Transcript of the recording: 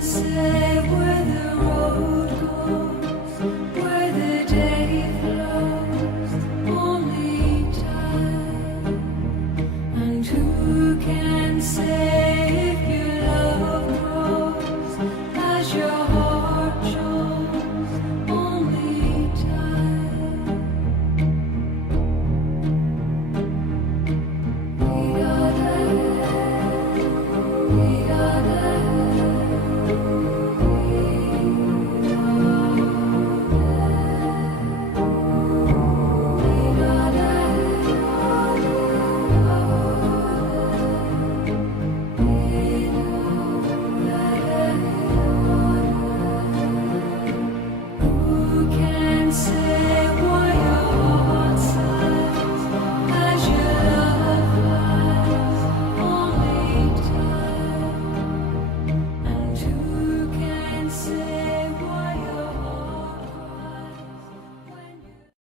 say where the road goes, where the day flows, only time. And who can say if your love grows as your